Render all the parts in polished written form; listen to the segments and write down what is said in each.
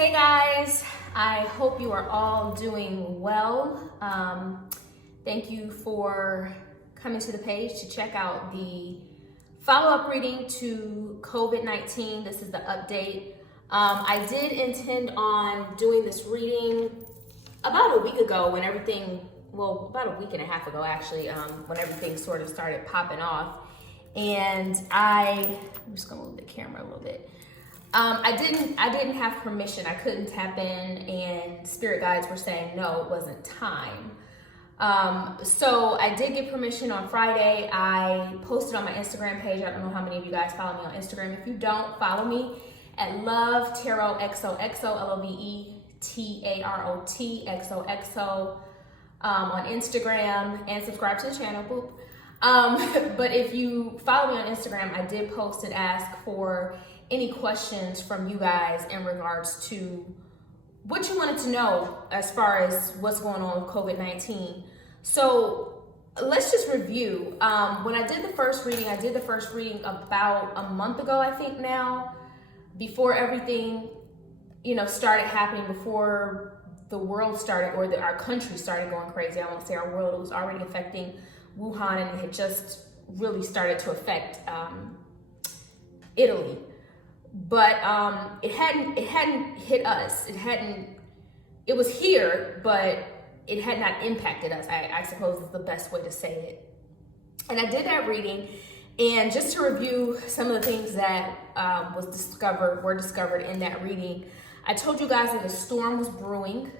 Hey guys, I hope you are all doing well. Thank you for coming to the page to check out the follow-up reading to COVID-19. This is the update. I did intend on doing this reading about a week ago when everything, well, about a week and a half ago actually, when everything sort of started popping off. And I'm just gonna move the camera a little bit. I didn't have permission. I couldn't tap in, and spirit guides were saying no, it wasn't time. So I did get permission on Friday. I posted on my Instagram page. I don't know how many of you guys follow me on Instagram. If you don't, follow me at LoveTarotXoXo, LoveTarotXoXo on Instagram, and subscribe to the channel. Boop. But if you follow me on Instagram, I did post and ask for any questions from you guys in regards to what you wanted to know as far as what's going on with COVID-19. So let's just review. When I did the first reading, about a month ago, I think now, before everything, started happening, before the world started, or our country started going crazy. I won't say our world, it was already affecting Wuhan, and it had just really started to affect Italy. But it hadn't hit us. It was here, but it had not impacted us, I suppose is the best way to say it. And I did that reading, and just to review some of the things that were discovered in that reading, I told you guys that a storm was brewing.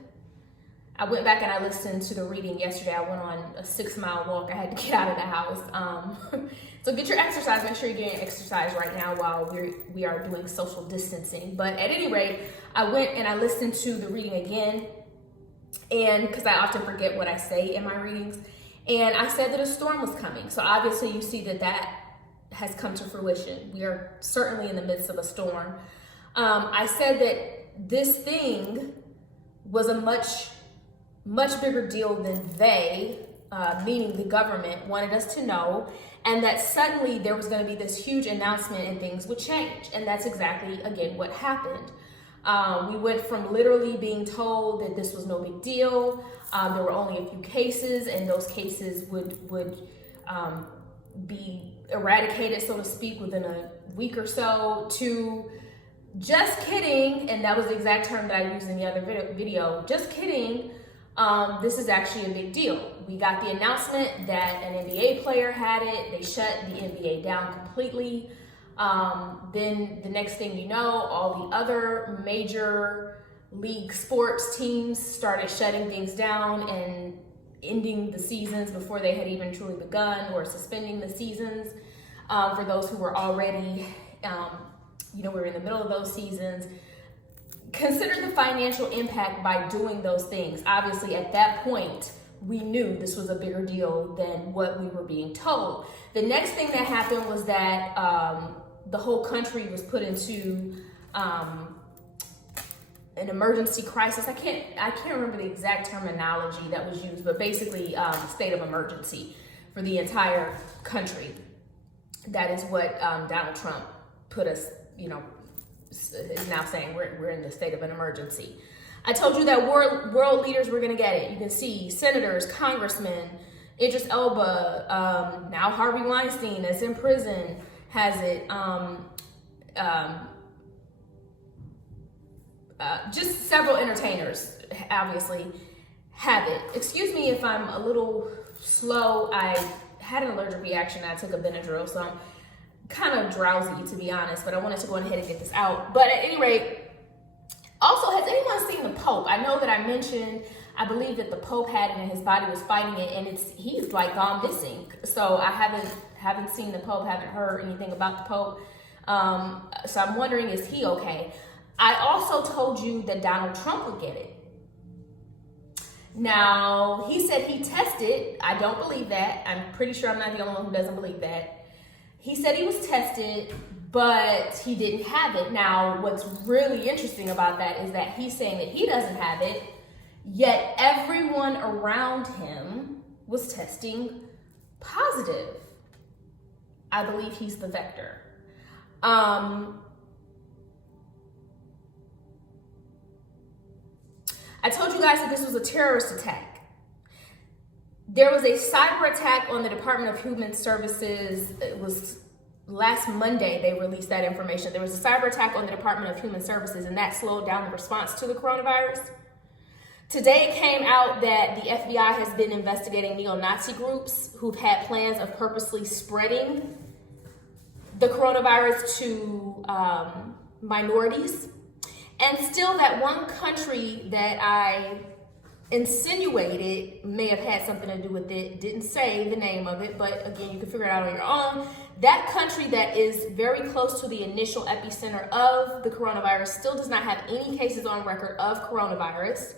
I went back and I listened to the reading yesterday. I went on a 6-mile walk. I had to get out of the house. So get your exercise. Make sure you're getting exercise right now while we are doing social distancing. But at any rate, I went and I listened to the reading again, and because I often forget what I say in my readings, and I said that a storm was coming. So obviously you see that has come to fruition. We are certainly in the midst of a storm. I said that this thing was a much bigger deal than they, meaning the government, wanted us to know, and that suddenly there was going to be this huge announcement and things would change. And that's exactly, again, what happened. We went from literally being told that this was no big deal. There were only a few cases, and those cases would be eradicated, so to speak, within a week or so, to just kidding, and that was the exact term that I used in the other video, just kidding. This is actually a big deal. We got the announcement that an NBA player had it. They shut the NBA down completely. Then the next thing you know, all the other major league sports teams started shutting things down and ending the seasons before they had even truly begun, or suspending the seasons for those who were already, we were in the middle of those seasons. Consider the financial impact by doing those things. Obviously, at that point, we knew this was a bigger deal than what we were being told. The next thing that happened was that the whole country was put into an emergency crisis. I can't remember the exact terminology that was used, but basically state of emergency for the entire country. That is what Donald Trump put us, is now saying we're in the state of an emergency. I told you that world leaders were going to get it. You can see senators, congressmen, Idris Elba, now Harvey Weinstein that's in prison has it. Just several entertainers obviously have it. Excuse me if I'm a little slow. I had an allergic reaction. I took a Benadryl, so I'm kind of drowsy, to be honest, but I wanted to go ahead and get this out. But at any rate, also, has anyone seen the Pope? I know that I mentioned, I believe that the Pope had it and his body was fighting it, and he's like gone missing. So I haven't seen the Pope, haven't heard anything about the Pope. So I'm wondering, is he okay? I also told you that Donald Trump would get it. Now, he said he tested. I don't believe that. I'm pretty sure I'm not the only one who doesn't believe that. He said he was tested, but he didn't have it. Now, what's really interesting about that is that he's saying that he doesn't have it, yet everyone around him was testing positive. I believe he's the vector. I told you guys that this was a terrorist attack. There was a cyber attack on the Department of Human Services. It was last Monday they released that information. There was a cyber attack on the Department of Human Services, and that slowed down the response to the coronavirus. Today it came out that the FBI has been investigating neo-Nazi groups who've had plans of purposely spreading the coronavirus to minorities. And still, that one country that I insinuated may have had something to do with it, didn't say the name of it, but again, you can figure it out on your own. That country that is very close to the initial epicenter of the coronavirus still does not have any cases on record of coronavirus.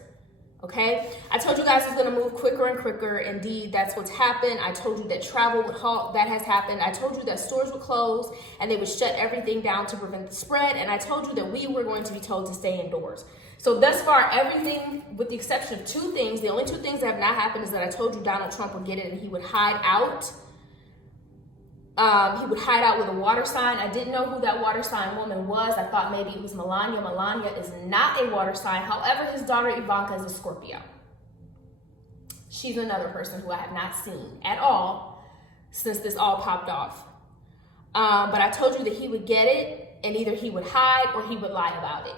Okay, I told you guys it's going to move quicker and quicker. Indeed, that's what's happened. I told you that travel would halt. That has happened. I told you that stores would close and they would shut everything down to prevent the spread. And I told you that we were going to be told to stay indoors. So thus far, everything, with the exception of two things, the only two things that have not happened is that I told you Donald Trump would get it and he would hide out. He would hide out with a water sign. I didn't know who that water sign woman was. I thought maybe it was Melania. Melania is not a water sign. However, his daughter Ivanka is a Scorpio. She's another person who I have not seen at all since this all popped off. But I told you that he would get it and either he would hide or he would lie about it.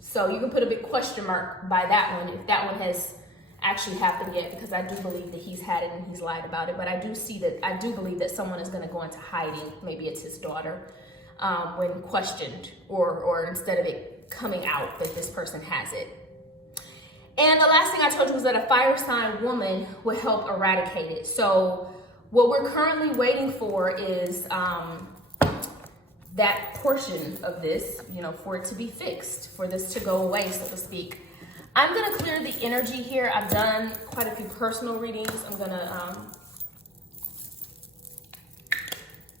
So you can put a big question mark by that one if that one has actually happened yet, because I do believe that he's had it and he's lied about it. But I do believe that someone is going to go into hiding. Maybe it's his daughter when questioned, or instead of it coming out that this person has it. And the last thing I told you was that a fire sign woman would help eradicate it. So what we're currently waiting for is that portion of this, for it to be fixed, for this to go away, so to speak. I'm going to clear the energy here. I've done quite a few personal readings. I'm going to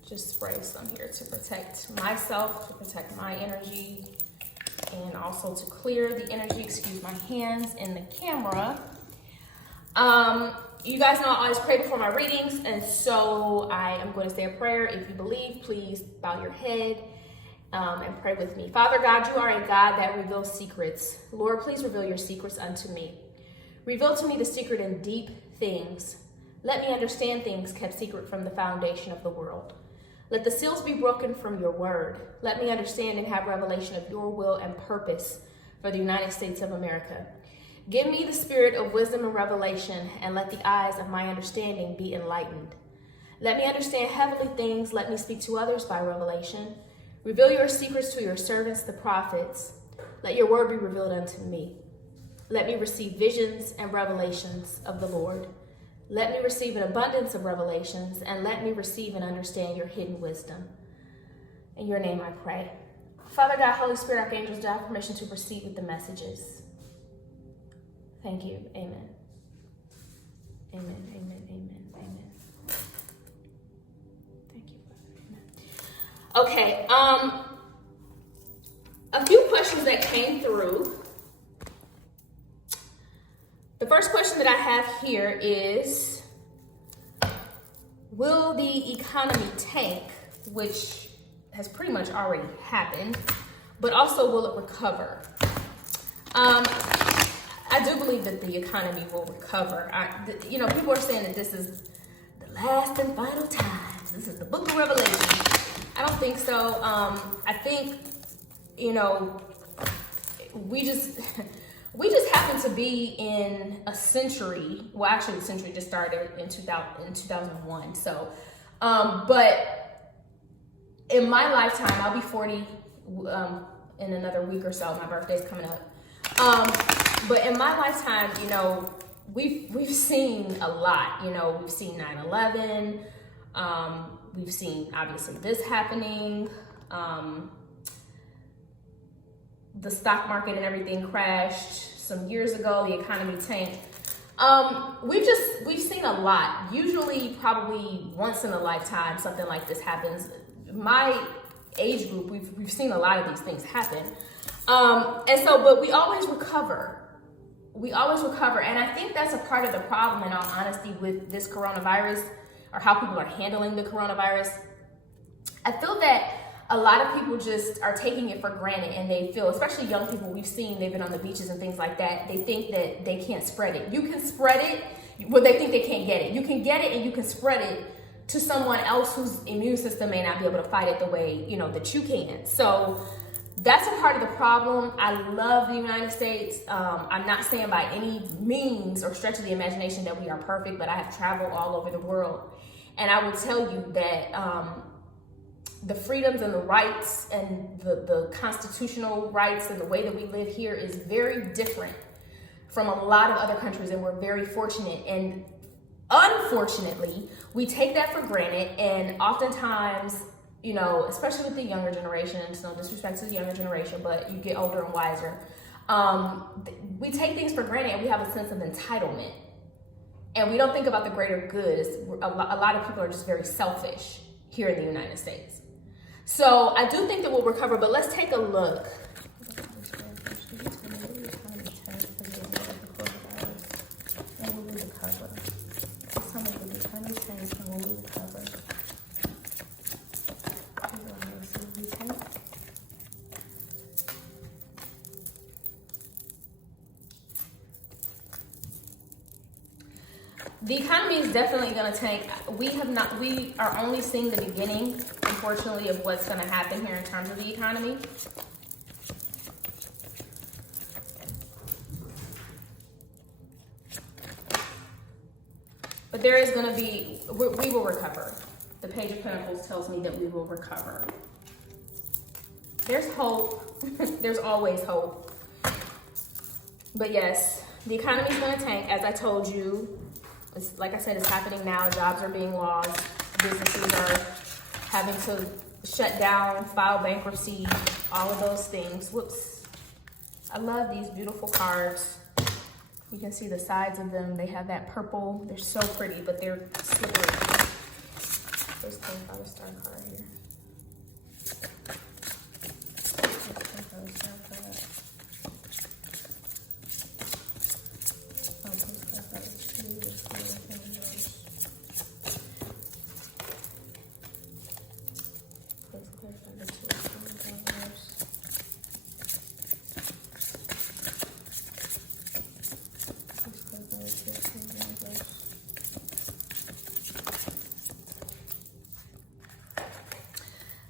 just spray some here to protect myself, to protect my energy, and also to clear the energy. Excuse my hands in the camera. You guys know I always pray before my readings, and so I am going to say a prayer. If you believe, please bow your head and pray with me. Father God, you are a God that reveals secrets. Lord, please reveal your secrets unto me. Reveal to me the secret and deep things. Let me understand things kept secret from the foundation of the world. Let the seals be broken from your word. Let me understand and have revelation of your will and purpose for the United States of America. Give me the spirit of wisdom and revelation, and let the eyes of my understanding be enlightened. Let me understand heavenly things. Let me speak to others by revelation. Reveal your secrets to your servants, the prophets. Let your word be revealed unto me. Let me receive visions and revelations of the Lord. Let me receive an abundance of revelations, and let me receive and understand your hidden wisdom. In your name I pray. Father God, Holy Spirit, archangels, do I have permission to proceed with the messages? Thank you. Amen. Amen. Amen. Amen. Amen. Thank you, Father. Amen. Okay. A few questions that came through. The first question that I have here is, will the economy tank, which has pretty much already happened, but also will it recover? I do believe that the economy will recover. People are saying that this is the last and final times. This is the book of Revelation. I don't think so. I think, we just happen to be in a century. Well, actually, the century just started in 2001. So, but in my lifetime, I'll be 40 in another week or so. My birthday's coming up. But in my lifetime, we've seen a lot. We've seen 9/11. We've seen, obviously, this happening. The stock market and everything crashed some years ago. The economy tanked. We've seen a lot. Usually, probably once in a lifetime, something like this happens. My age group, we've seen a lot of these things happen. But we always recover. We always recover. And I think that's a part of the problem, in all honesty, with this coronavirus, or how people are handling the coronavirus. I feel that a lot of people just are taking it for granted, and they feel, especially young people we've seen, they've been on the beaches and things like that, they think that they can't spread it. You can spread it, well, they think they can't get it. You can get it and you can spread it to someone else whose immune system may not be able to fight it the way, you know, that you can. So that's a part of the problem. I love the United States. I'm not saying by any means or stretch of the imagination that we are perfect, but I have traveled all over the world. And I will tell you that the freedoms and the rights and the constitutional rights and the way that we live here is very different from a lot of other countries, and we're very fortunate. And unfortunately, we take that for granted, and oftentimes, you know, especially with the younger generation, and it's no disrespect to the younger generation, but you get older and wiser, we take things for granted, and we have a sense of entitlement. And we don't think about the greater good. A lot of people are just very selfish here in the United States. So I do think that we'll recover, but let's take a look. The economy is definitely going to tank. We are only seeing the beginning, unfortunately, of what's going to happen here in terms of the economy. But there is going to be, we will recover. The Page of Pentacles tells me that we will recover. There's hope. There's always hope. But yes, the economy is going to tank, as I told you. It's, like I said, it's happening now. Jobs are being lost. Businesses are having to shut down, file bankruptcy, all of those things. Whoops. I love these beautiful cards. You can see the sides of them. They have that purple. They're so pretty, but they're slippery. First Father Star card here.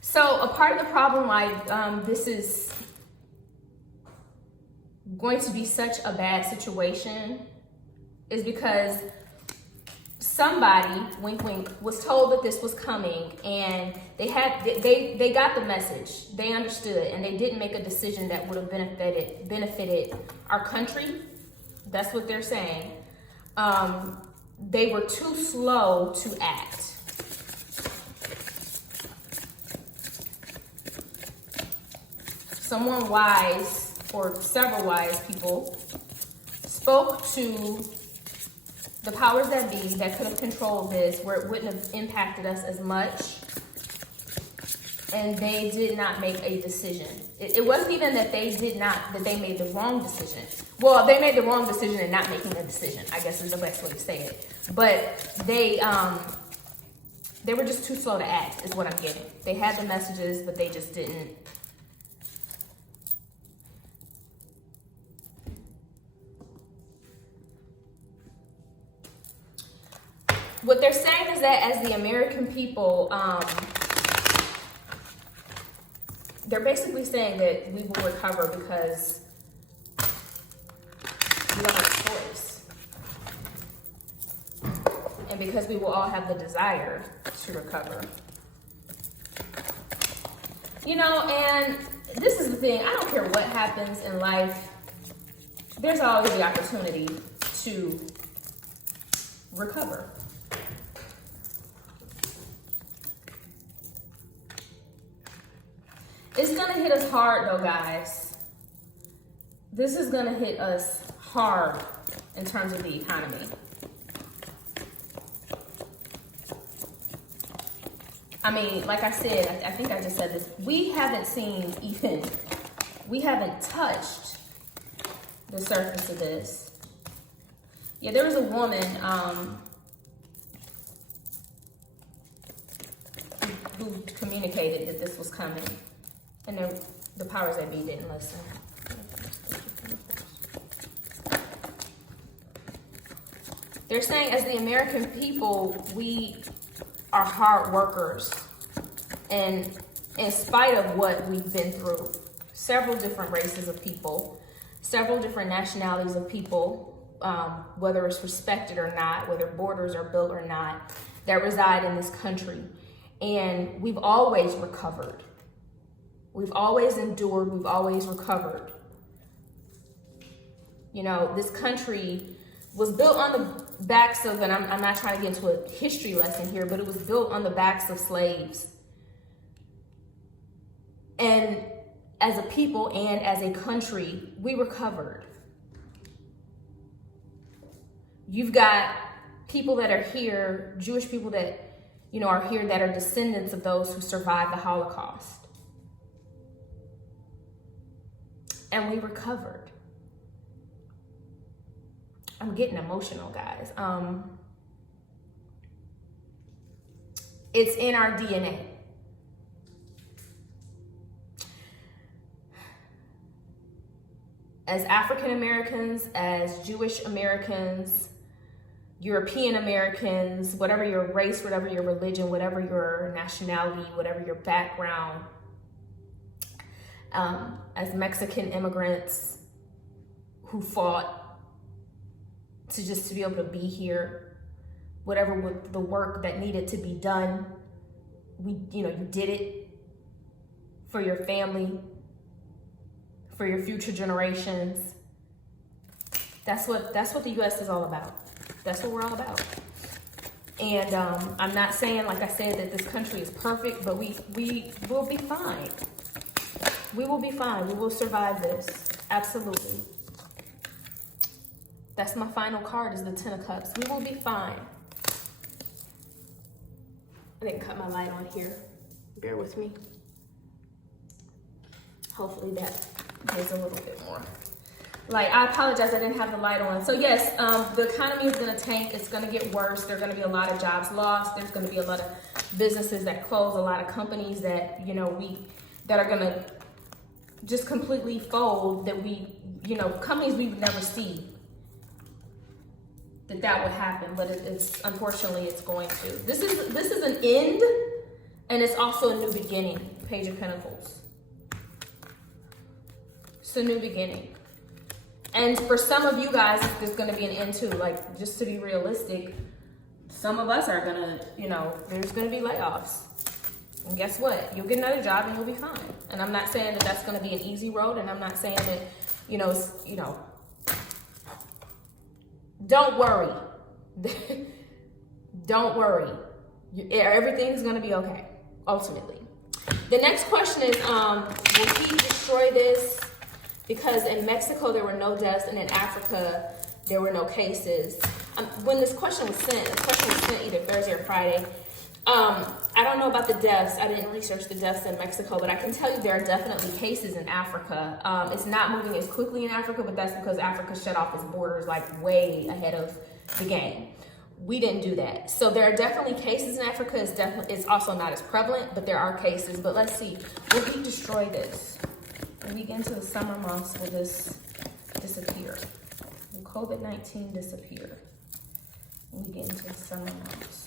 So a part of the problem why this is going to be such a bad situation is because somebody, wink wink, was told that this was coming, and they got the message, they understood, and they didn't make a decision that would have benefited our country. That's what they're saying. They were too slow to act. Someone wise, or several wise people, spoke to the powers that be that could have controlled this, where it wouldn't have impacted us as much, and they did not make a decision. It wasn't even that they made the wrong decision. Well, they made the wrong decision in not making a decision, I guess is the best way to say it. But they were just too slow to act, is what I'm getting. They had the messages, but they just didn't. What they're saying is that as the American people, they're basically saying that we will recover because we don't have a choice. And because we will all have the desire to recover. You know, and this is the thing, I don't care what happens in life, there's always the opportunity to recover. It's gonna hit us hard though, guys. This is gonna hit us hard in terms of the economy. I mean, like I said, I think I just said this, we haven't touched the surface of this. Yeah, there was a woman who communicated that this was coming. And then the powers that be didn't listen. They're saying, as the American people, we are hard workers. And in spite of what we've been through, several different races of people, several different nationalities of people, whether it's respected or not, whether borders are built or not, that reside in this country. And we've always recovered. We've always endured. We've always recovered. You know, this country was built on the backs of, and I'm not trying to get into a history lesson here, but it was built on the backs of slaves. And as a people and as a country, we recovered. You've got people that are here, Jewish people that, you know, are here that are descendants of those who survived the Holocaust. And we recovered. I'm getting emotional, guys. It's in our DNA. As African Americans, as Jewish Americans, European Americans, whatever your race, whatever your religion, whatever your nationality, whatever your background, as Mexican immigrants who fought to be able to be here, whatever the work that needed to be done, you did it for your family, for your future generations. That's what the U.S. is all about. That's what we're all about. And I'm not saying, like I said, that this country is perfect, but we will be fine. We will be fine. We will survive this. Absolutely. That's my final card, is the Ten of Cups. We will be fine. I didn't cut my light on here. Bear with me. Hopefully that gives a little bit more. Like, I apologize, I didn't have the light on. So yes, the economy is gonna tank. It's gonna get worse. There are gonna be a lot of jobs lost. There's gonna be a lot of businesses that close, a lot of companies that, that are gonna just completely fold, that companies we would never see that would happen, but it's unfortunately it's going to. This is an end, and it's also a new beginning. Page of Pentacles. It's a new beginning. And for some of you guys, there's going to be an end too. Like, just to be realistic, some of us are going to, there's going to be layoffs. And guess what? You'll get another job and you'll be fine. And I'm not saying that that's going to be an easy road. And I'm not saying that, don't worry. Don't worry. Everything's going to be okay, ultimately. The next question is, will he destroy this? Because in Mexico, there were no deaths, and in Africa, there were no cases. When this question was sent either Thursday or Friday. I don't know about the deaths. I didn't research the deaths in Mexico, but I can tell you there are definitely cases in Africa. It's not moving as quickly in Africa, but that's because Africa shut off its borders like way ahead of the game. We didn't do that. So there are definitely cases in Africa. It's also not as prevalent, but there are cases. But let's see, will he destroy this? When we get into the summer months, will this disappear? Will COVID-19 disappear? When we get into the summer months.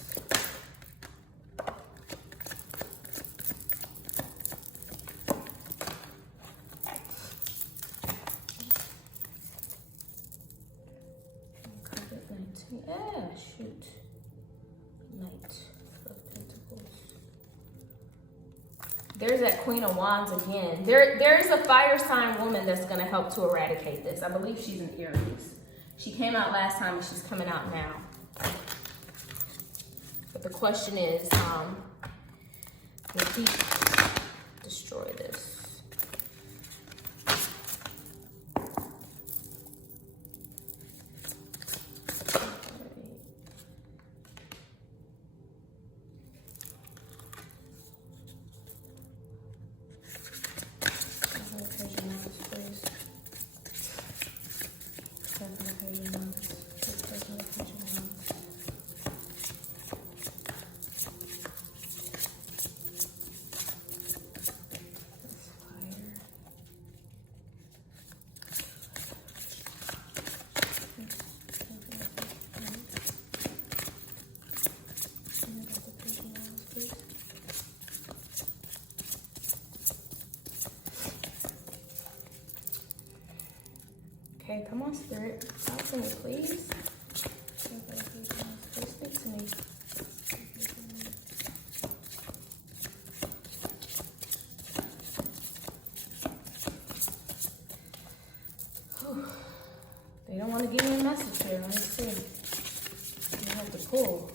COVID-19, shoot. Knight of Pentacles. There's that Queen of Wands again. There is a fire sign woman that's going to help to eradicate this. I believe she's an Aries. She came out last time and she's coming out now. But the question is, will he destroy this? Okay, come on, Spirit. Talk to me, please. Please speak to me. Whew. They don't want to give me a message here. Let me see. I have to pull.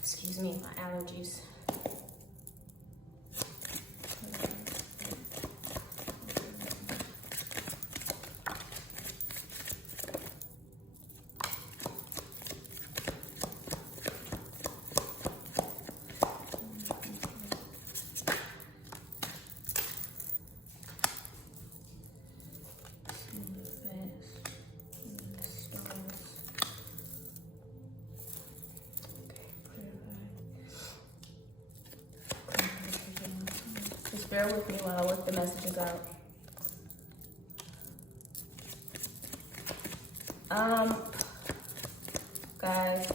Excuse me, my allergies. Bear with me while I work the messages out. Guys.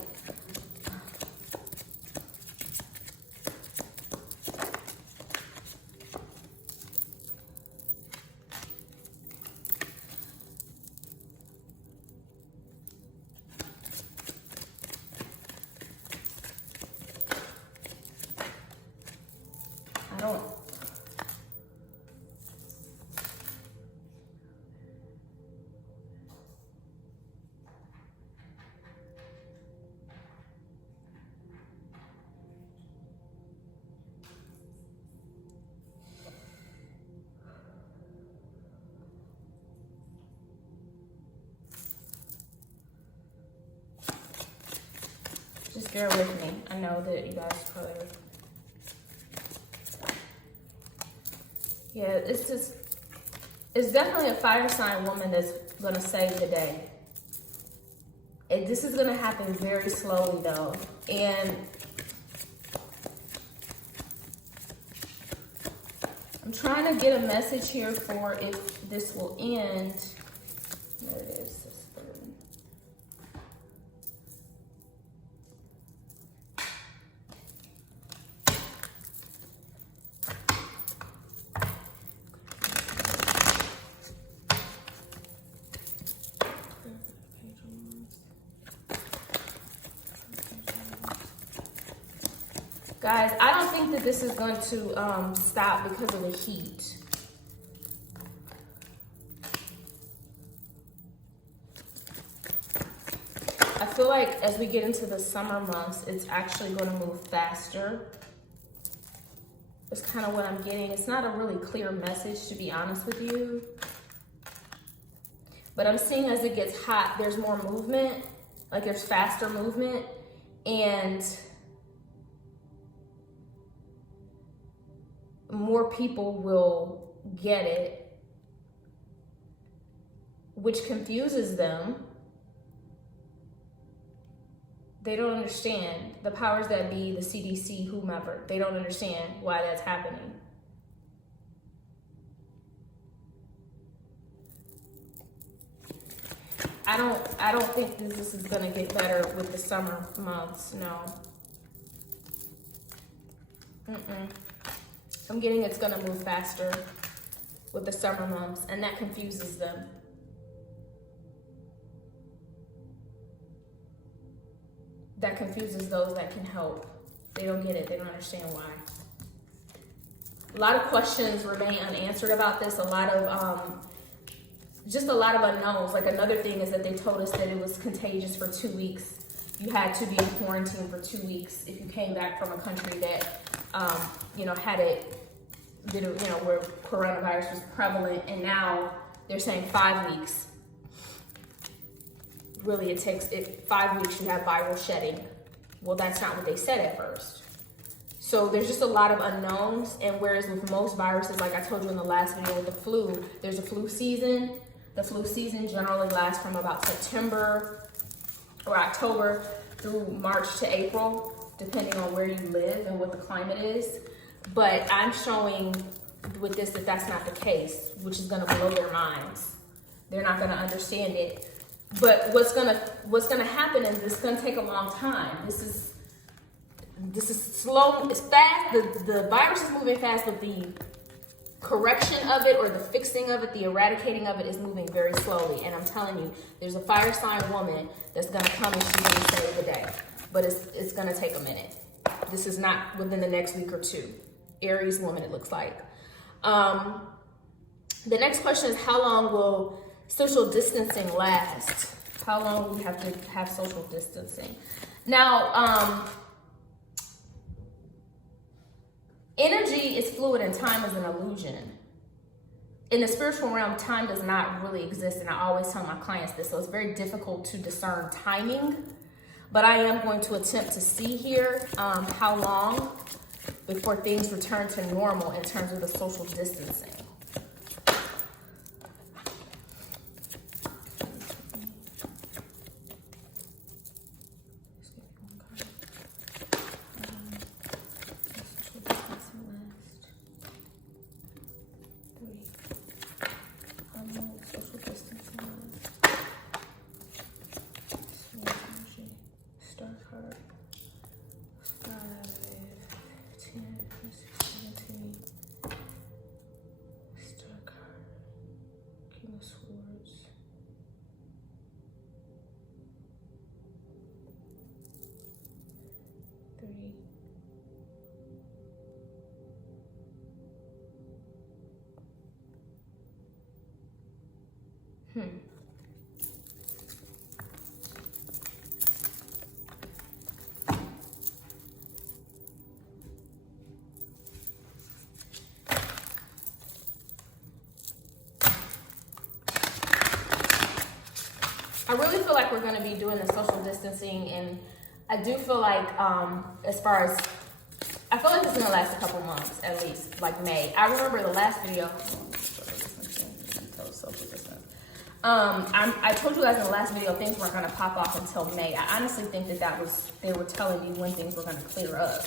I don't. Just bear with me. I know that you guys probably. Yeah, it's definitely a fire sign woman that's gonna save the day. And this is gonna happen very slowly though. And I'm trying to get a message here for if this will end. There it is. Guys, I don't think that this is going to stop because of the heat. I feel like as we get into the summer months, it's actually going to move faster. That's kind of what I'm getting. It's not a really clear message, to be honest with you. But I'm seeing as it gets hot, there's more movement. Like there's faster movement. And more people will get it, which confuses them. They don't understand. The powers that be, the CDC, whomever, they don't understand why that's happening. I don't think this is gonna get better with the summer months, no. I'm getting it's gonna move faster with the summer months, and that confuses them. That confuses those that can help. They don't get it, they don't understand why. A lot of questions remain unanswered about this. A lot of just a lot of unknowns. Like another thing is that they told us that it was contagious for 2 weeks. You had to be in quarantine for 2 weeks if you came back from a country that, you know, had it, you know, where coronavirus was prevalent. And now they're saying 5 weeks. Really, it takes 5 weeks you have viral shedding. Well, that's not what they said at first. So there's just a lot of unknowns. And whereas with most viruses, like I told you in the last video with the flu, there's a flu season. The flu season generally lasts from about September or October through March to April, depending on where you live and what the climate is. But I'm showing with this that that's not the case, which is gonna blow their minds. They're not gonna understand it. But what's gonna happen is it's gonna take a long time. This is slow, it's fast. The virus is moving fast, but the correction of it or the fixing of it, the eradicating of it is moving very slowly. And I'm telling you, there's a fire sign woman that's gonna come and she's gonna save the day. But it's gonna take a minute. This is not within the next week or two. Aries woman, it looks like. The next question is, how long will social distancing last? How long will we have to have social distancing? Now, energy is fluid and time is an illusion. In the spiritual realm, time does not really exist, and I always tell my clients this, so it's very difficult to discern timing. But I am going to attempt to see here how long before things return to normal in terms of the social distancing. I really feel like we're going to be doing the social distancing, and I do feel like as far as, I feel like it's going to last a couple months at least, like May. I remember the last video, I told you guys in the last video things weren't going to pop off until May. I honestly think that was, they were telling me when things were going to clear up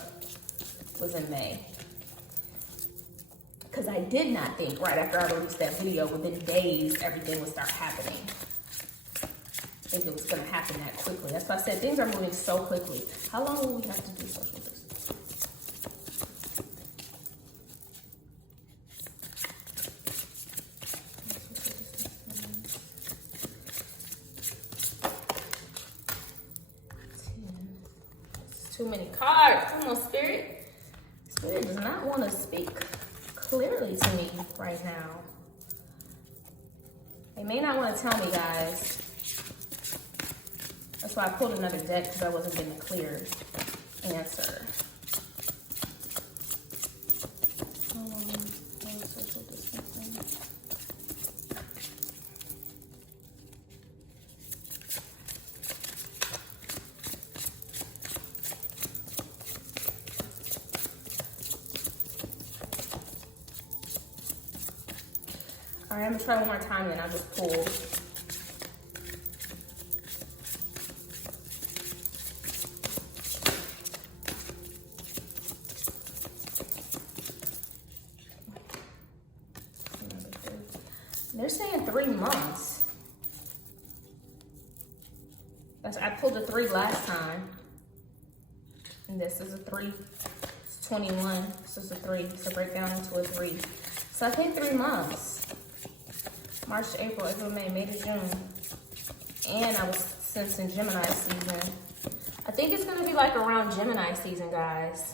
was in May. Because I did not think right after I released that video, within days, everything would start happening. I think it was going to happen that quickly. That's why I said things are moving so quickly. How long will we have to do social distance? It's too many cards. Come on, Spirit. Spirit does not want to speak clearly to me right now. They may not want to tell me, guys. That's why I pulled another deck, because I wasn't getting a clear answer. Social distancing. All right, I'm gonna try one more time, then I'll just pull. They're saying 3 months. I pulled a 3 last time. And this is a 3. It's 21. This is a 3. So break down into a 3. So I think 3 months. March to April, April, May, May to June. And I was sensing Gemini season. I think it's going to be like around Gemini season, guys.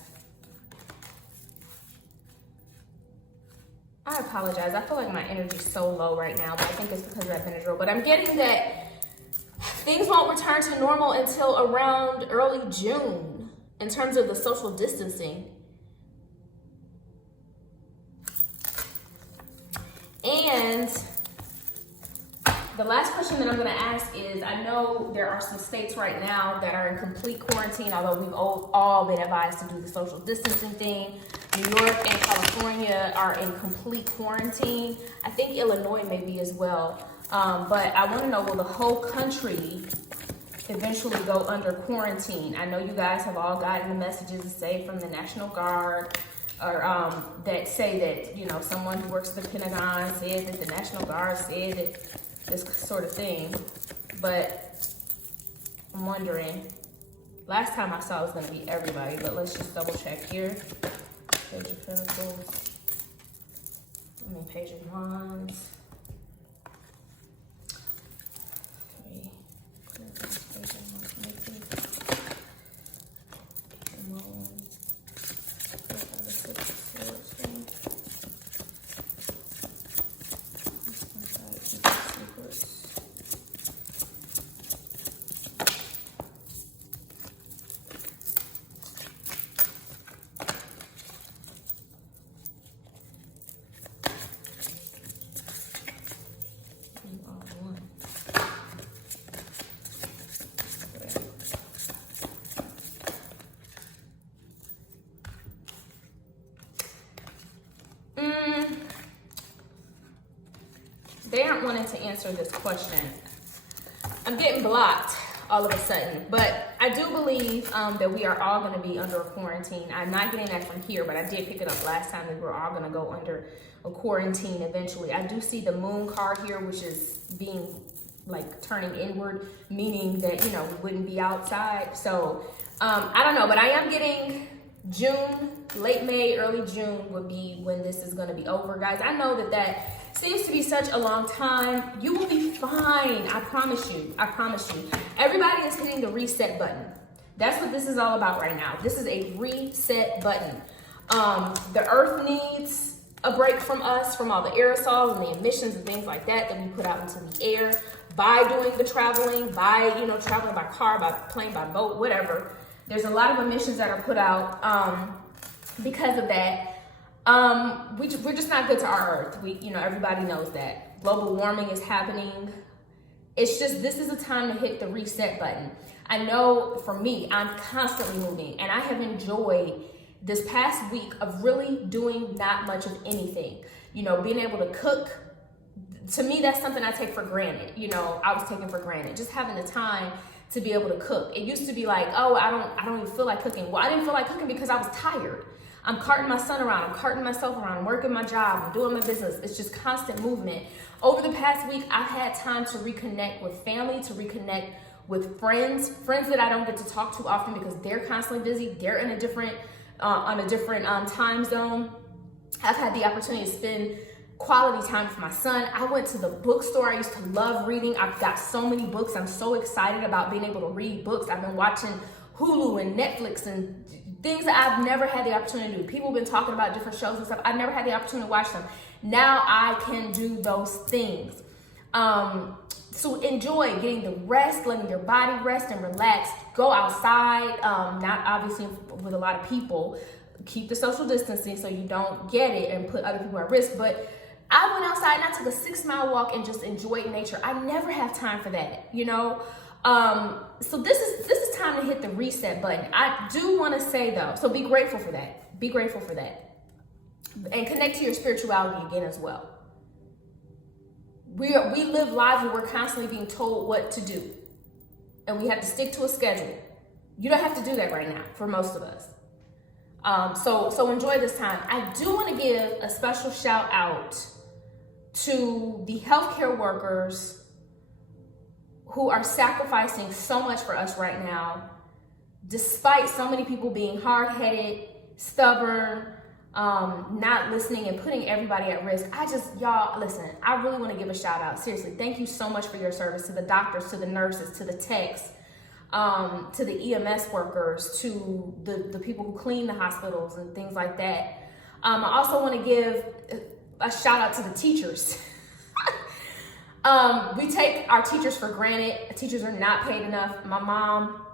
I apologize. I feel like my energy is so low right now, but I think it's because of that Benadryl. But I'm getting that things won't return to normal until around early June in terms of the social distancing. And the last question that I'm going to ask is, I know there are some states right now that are in complete quarantine, although we've all been advised to do the social distancing thing. New York and California are in complete quarantine. I think Illinois may be as well. But I want to know, will the whole country eventually go under quarantine? I know you guys have all gotten the messages, say, from the National Guard, or that say that, you know, someone who works at the Pentagon said that the National Guard said that this sort of thing. But I'm wondering, last time I saw it was going to be everybody, but let's just double check here. Page of Pentacles. I mean, Page of Wands. They aren't wanting to answer this question. I'm getting blocked all of a sudden, but I do believe that we are all going to be under a quarantine. I'm not getting that from here, but I did pick it up last time that we're all going to go under a quarantine eventually. I do see the moon card here, which is being like turning inward, meaning that, you know, we wouldn't be outside. So I don't know, but I am getting June, late May, early June would be when this is going to be over, guys. I know that seems to be such a long time. You will be fine. I promise you. I promise you. Everybody is hitting the reset button. That's what this is all about right now. This is a reset button. The earth needs a break from us, from all the aerosols and the emissions and things like that we put out into the air by doing the traveling, by, you know, traveling by car, by plane, by boat, whatever. There's a lot of emissions that are put out because of that. We're just not good to our earth. You know, everybody knows that. Global warming is happening. It's just, this is a time to hit the reset button. I know for me, I'm constantly moving, and I have enjoyed this past week of really doing not much of anything. You know, being able to cook, to me, that's something I take for granted. You know, I was taking for granted. Just having the time to be able to cook. It used to be like, oh, I don't even feel like cooking. Well, I didn't feel like cooking because I was tired. I'm carting my son around, I'm carting myself around, I'm working my job, I'm doing my business. It's just constant movement. Over the past week, I've had time to reconnect with family, to reconnect with friends that I don't get to talk to often because they're constantly busy. They're in a different, on a different time zone. I've had the opportunity to spend quality time with my son. I went to the bookstore. I used to love reading. I've got so many books. I'm so excited about being able to read books. I've been watching Hulu and Netflix and things that I've never had the opportunity to do. People have been talking about different shows and stuff. I've never had the opportunity to watch them. Now I can do those things. So enjoy getting the rest, letting your body rest and relax. Go outside, not obviously with a lot of people. Keep the social distancing so you don't get it and put other people at risk. But I went outside and I took a 6-mile walk and just enjoyed nature. I never have time for that, you know? So this is time to hit the reset button. I do want to say though, so be grateful for that. Be grateful for that. And connect to your spirituality again as well. We live lives where we're constantly being told what to do. And we have to stick to a schedule. You don't have to do that right now for most of us. So enjoy this time. I do want to give a special shout out to the healthcare workers who are sacrificing so much for us right now, despite so many people being hard-headed, stubborn, not listening and putting everybody at risk. Y'all, listen, I really want to give a shout out. Seriously, thank you so much for your service to the doctors, to the nurses, to the techs, to the EMS workers, to the people who clean the hospitals and things like that. I also want to give a shout out to the teachers. We take our teachers for granted. Teachers are not paid enough. My mom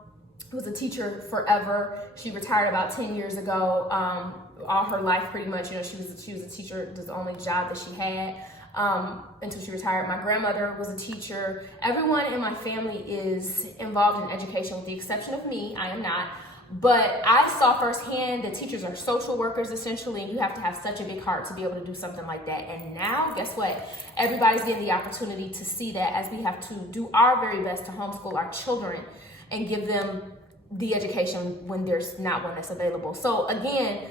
was a teacher forever. She retired about 10 years ago. All her life, pretty much, she was a teacher. That's the only job that she had until she retired. My grandmother was a teacher. Everyone in my family is involved in education, with the exception of me. I am not. But I saw firsthand that teachers are social workers, essentially, and you have to have such a big heart to be able to do something like that. And now, guess what? Everybody's getting the opportunity to see that, as we have to do our very best to homeschool our children and give them the education when there's not one that's available. So again,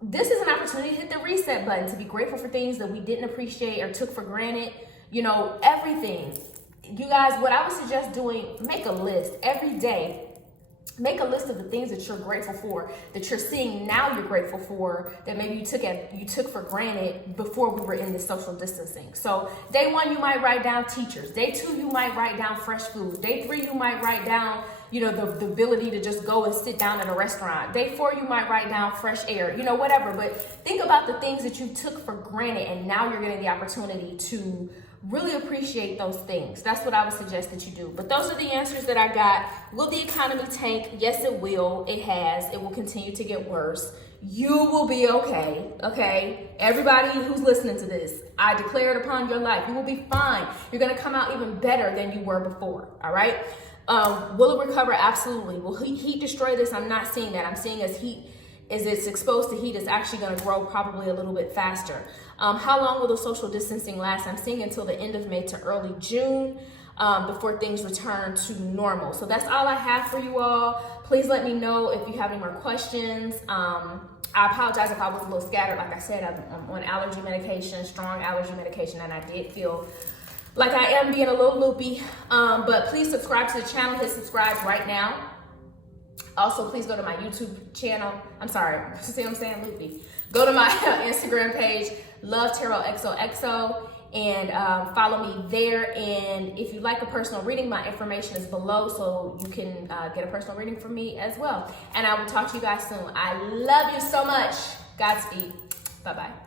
this is an opportunity to hit the reset button, to be grateful for things that we didn't appreciate or took for granted. Everything. You guys, what I would suggest doing, make a list every day. Make a list of the things that you're grateful for, that you're seeing now you're grateful for, that maybe you took for granted before we were in this social distancing. So day 1, you might write down teachers. Day 2, you might write down fresh food. Day 3, you might write down, the ability to just go and sit down at a restaurant. Day 4, you might write down fresh air, whatever. But think about the things that you took for granted, and now you're getting the opportunity to really appreciate those things. That's what I would suggest that you do. But those are the answers that I got. Will the economy tank? Yes, it will. It has. It will continue to get worse. You will be okay, okay? Everybody who's listening to this, I declare it upon your life. You will be fine. You're going to come out even better than you were before, all right? Will it recover? Absolutely. Will heat destroy this? I'm not seeing that. I'm seeing as it's exposed to heat, it's actually going to grow probably a little bit faster. How long will the social distancing last? I'm seeing until the end of May to early June before things return to normal. So that's all I have for you all. Please let me know if you have any more questions. I apologize if I was a little scattered. Like I said, I'm on allergy medication, strong allergy medication, and I did feel like I am being a little loopy. But please subscribe to the channel. Hit subscribe right now. Also, please go to my YouTube channel. I'm sorry, see what I'm saying, loopy. Go to my Instagram page, TheGiftedHandsXoXo, and follow me there. And if you'd like a personal reading, my information is below, so you can get a personal reading from me as well. And I will talk to you guys soon. I love you so much. Godspeed. Bye-bye.